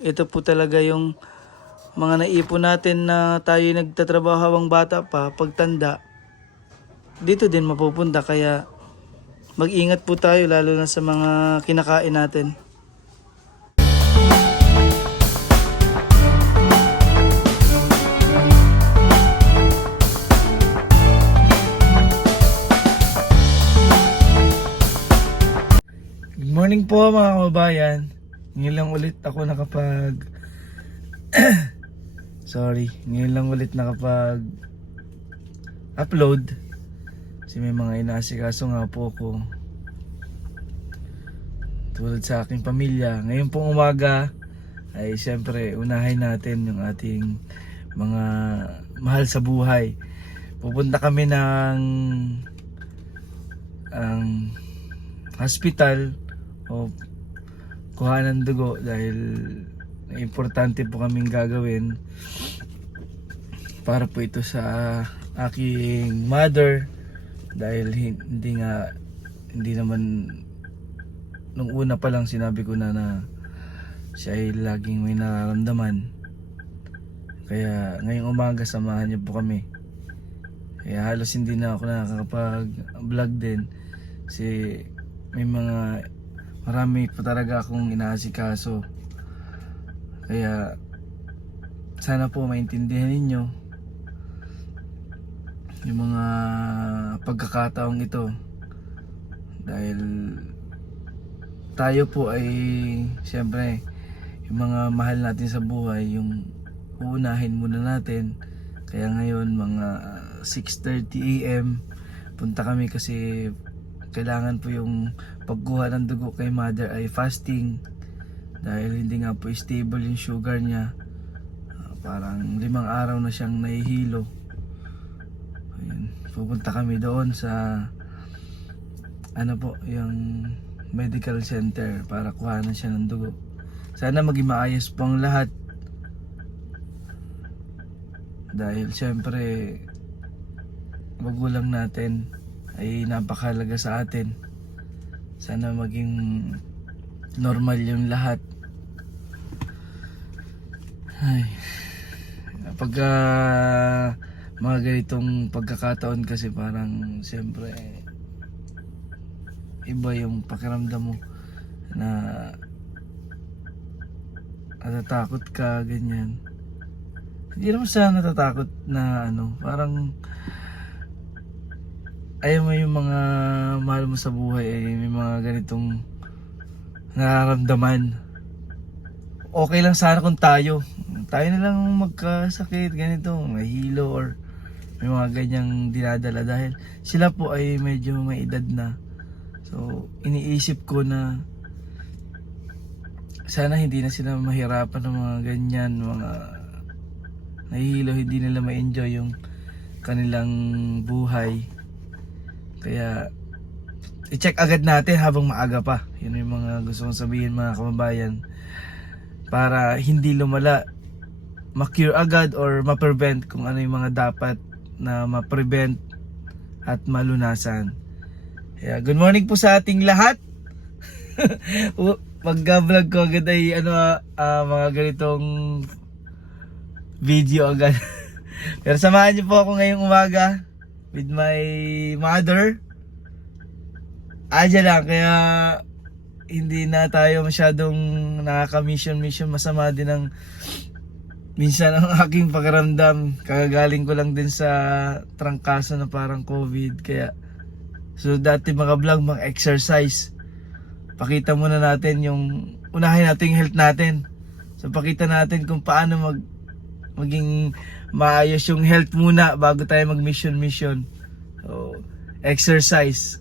ito po talaga yung mga naipon natin na tayo nagtatrabaho habang bata pa, pagtanda, dito din mapupunta. Kaya mag-ingat po tayo lalo na sa mga kinakain natin. Good morning po mga kababayan. Ngayon lang ulit ako ngayon lang ulit nakapag upload. Kasi may mga inaasikaso nga po ko. Tulad sa aking pamilya. Ngayon pong umaga ay siyempre unahin natin yung ating mga mahal sa buhay. Pupunta kami ng hospital o kuha ng dugo dahil importante po kaming gagawin para po ito sa aking mother, dahil hindi naman nung una pa lang sinabi ko na siya ay laging may nararamdaman. Kaya ngayong umaga samahan niyo po kami. Kaya halos hindi na ako nakakapag-vlog din kasi marami pa talaga akong inaasikaso. Kaya sana po maintindihan ninyo yung mga pagkakataong ito, dahil tayo po ay siyempre yung mga mahal natin sa buhay yung uunahin muna natin. Kaya ngayon mga 6:30 AM punta kami kasi kailangan po yung pagkuha ng dugo kay mother ay fasting, dahil hindi nga po stable yung sugar niya. Parang 5 araw na siyang nahihilo. Ayun, pupunta kami doon sa yung medical center para kuhanan siya ng dugo. Sana maging maayos po ang lahat, dahil syempre magulang natin ay napakahalaga sa atin. Sana maging normal yung lahat. Ay, pagka mga ganitong pagkakataon kasi parang siyempre iba yung pakiramdam mo na natatakot ka, ganyan. Hindi naman sa natatakot na parang ayaw mo yung mga mahal mo sa buhay ay may mga ganitong nararamdaman. Okay lang sana kung tayo na lang magkasakit ganito, mahilo or may mga ganyang dinadala, dahil sila po ay medyo may edad na. So iniisip ko na sana hindi na sila mahirapan ng mga ganyan, mga nahihilo, hindi nila ma-enjoy yung kanilang buhay. Kaya i-check agad natin habang maaga pa. Yun yung mga gusto kong sabihin mga kababayan, para hindi lumala, ma-cure agad or ma-prevent kung ano yung mga dapat na ma-prevent at malunasan. Kaya good morning po sa ating lahat. Pagka-vlog ko agad ay mga ganitong video agad. Pero samahan niyo po ako ngayong umaga with my mother. Adya lang, kaya hindi na tayo masyadong nakaka-mission. Masama din ang minsan ang aking pakiramdam. Kagagaling ko lang din sa trangkaso na parang COVID. Kaya so dati mga vlog, mga exercise, pakita muna natin unahin natin yung health natin. So pakita natin kung paano maging maayos yung health muna bago tayo mag-mission. So exercise.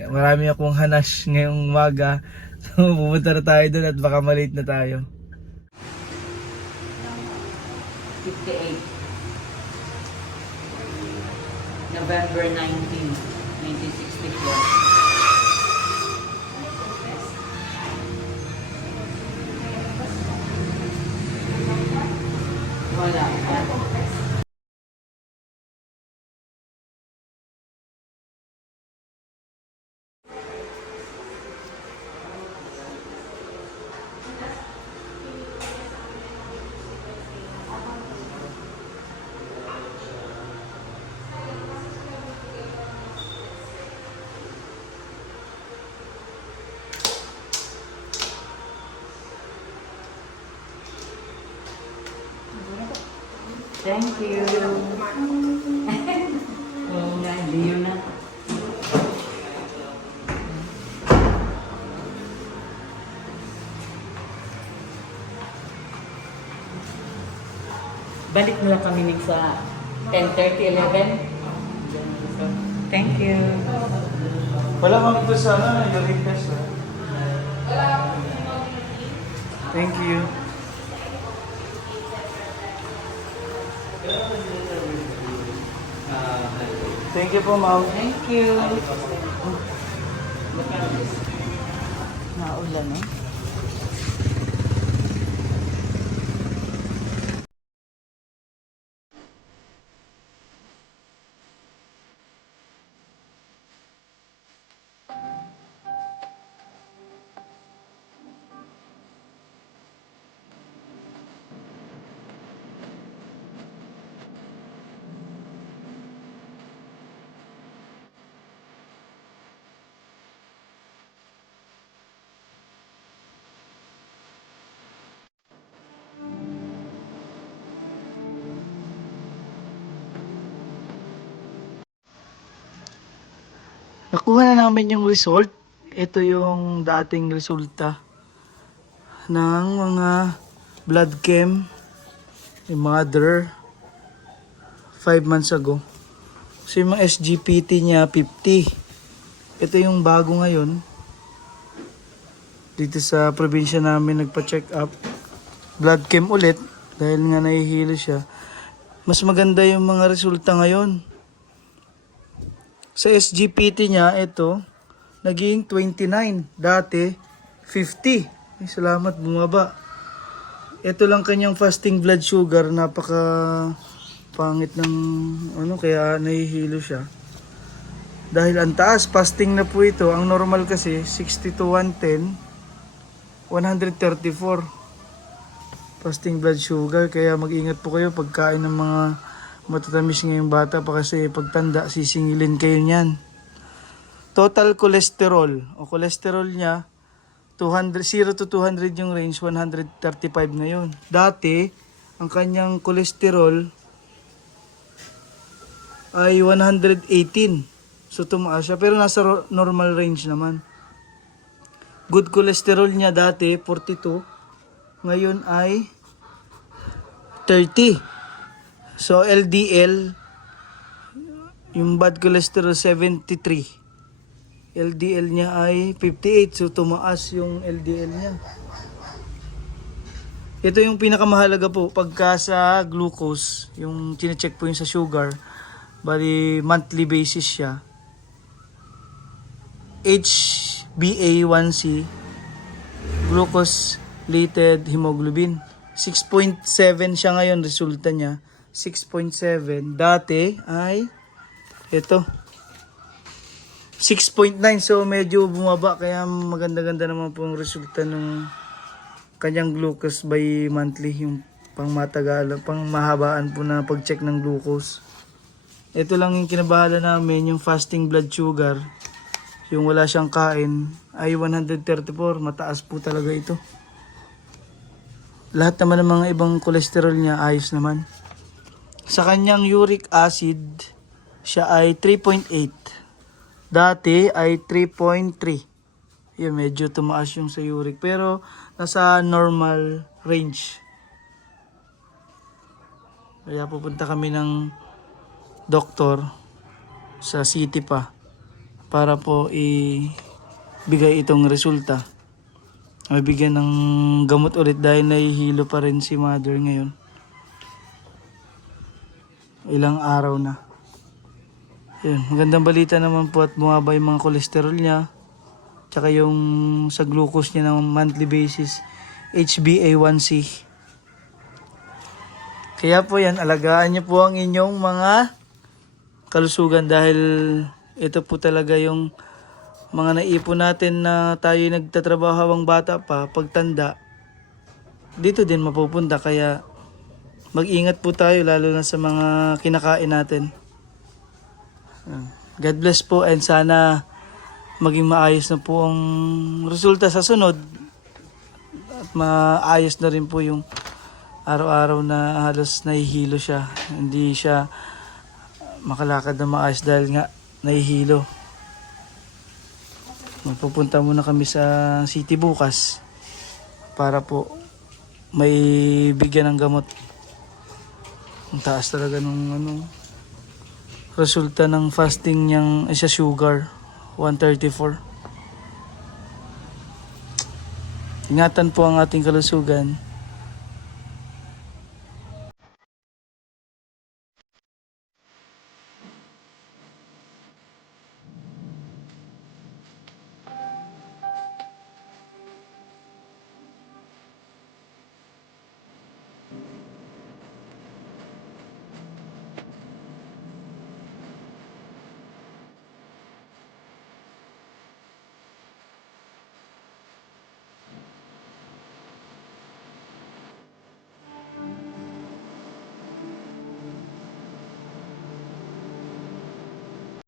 Marami akong hanas ngayong umaga. So pupunta na tayo doon at baka malate na tayo. 58 November 19, 1964. Wala. Thank you. Oo nga, hindi yun na. Balik na lang kami sa 10:30, 11. Thank you. Wala kami ito sa urine test. Thank you. Thank you po, ma'am. Thank you. Naulan, no? Nakuha na namin yung result. Ito yung dating resulta ng mga blood chem ni mother 5 months ago. So yung mga SGPT niya 50. Ito yung bago ngayon. Dito sa probinsya namin nagpa-check up. Blood chem ulit dahil nga nahihilo siya. Mas maganda yung mga resulta ngayon. Sa SGPT niya, ito, naging 29. Dati, 50. Ay, salamat, bumaba. Ito lang kanyang fasting blood sugar. Napaka pangit ng, kaya nahihilo siya. Dahil ang taas, fasting na po ito. Ang normal kasi, 60 to 110, 134. Fasting blood sugar. Kaya mag-ingat po kayo pagkain ng mga matatamis ngayong bata pa kasi pagtanda sisingilin kayo niyan. Total cholesterol o cholesterol niya 0 to 200 yung range, 135 ngayon. Dati ang kanyang cholesterol ay 118. So tumaas siya pero nasa normal range naman. Good cholesterol niya dati 42, ngayon ay 30. So, LDL, yung bad cholesterol 73. LDL niya ay 58. So, tumaas yung LDL niya. Ito yung pinakamahalaga po. Pagka sa glucose, yung chinecheck po yung sa sugar, bali monthly basis siya. HbA1c, glucose-related hemoglobin. 6.7 siya ngayon, resulta niya. 6.7. Dati ay ito 6.9. So medyo bumaba kaya maganda-ganda naman po ang resulta ng kanyang glucose by monthly, yung pangmatagalan, pangmahabaan po na pag-check ng glucose. Ito lang yung kinabahala namin, yung fasting blood sugar, yung wala siyang kain ay 134. Mataas po talaga ito. Lahat naman ng mga ibang cholesterol niya ayos naman. Sa kanyang uric acid, siya ay 3.8. Dati ay 3.3. Yun, medyo tumaas yung sa uric. Pero nasa normal range. Kaya pupunta kami ng doktor sa city pa para po ibigay itong resulta. Mabigyan ng gamot ulit dahil nahihilo pa rin si mother ngayon. Ilang araw na. Yun, magandang balita naman po at bumaba yung mga cholesterol niya. Tsaka yung sa glucose niya ng monthly basis, HbA1c. Kaya po yan, alagaan niyo po ang inyong mga kalusugan dahil ito po talaga yung mga naipon natin na tayo nagtatrabaho habang bata pa, pagtanda, dito din mapupunta. Kaya mag-ingat po tayo lalo na sa mga kinakain natin. God bless po and sana maging maayos na po ang resulta sa sunod at maayos na rin po yung araw-araw na halos nahihilo siya. Hindi siya makalakad na maayos dahil nga nahihilo. Magpupunta muna kami sa city bukas para po may bigyan ng gamot. Ang taas talaga nung resulta ng fasting niyang sa sugar, 134. Ingatan po ang ating kalusugan.